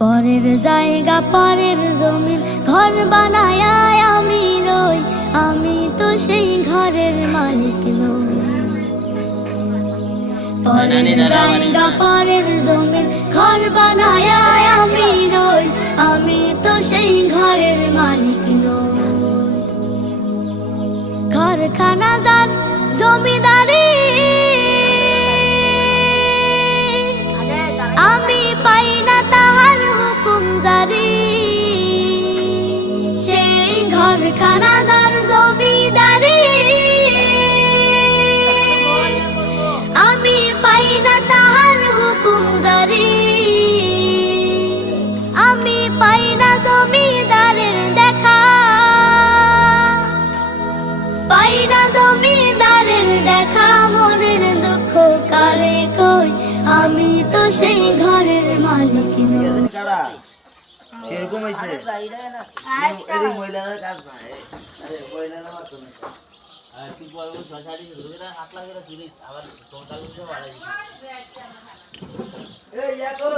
পরের জায়গা পরের জমিন ঘর বানায় আমি রই, আমি তো সেই ঘরের মালিক নই। পরের জায়গা পরের জমিন ঘর বানায় আমি রই, আমি তো সেই ঘরের মালিক নই। ঘরখানা যার জমিদারি আমি পাই না তাহার হুকুম জারি, সেই ঘরখানা যার জমিদারি আমি পাই না তাহার হুকুম জারি। আমি পাই না জমিদারের দেখা, পাই না জমিদারের দেখা, মনের দুঃখ কারে কই, আমি তো সেই ঘরের মালিক নই। সেরকম হইছে এই মহিলাদের কাজ না, আরে মহিলারা মাত্র না আর কি বলবো 6.5 শুরু করে 8 লাখ এর চুরি আবার টোটাল কিছু বাড়াই দিই। এই ইয়াকো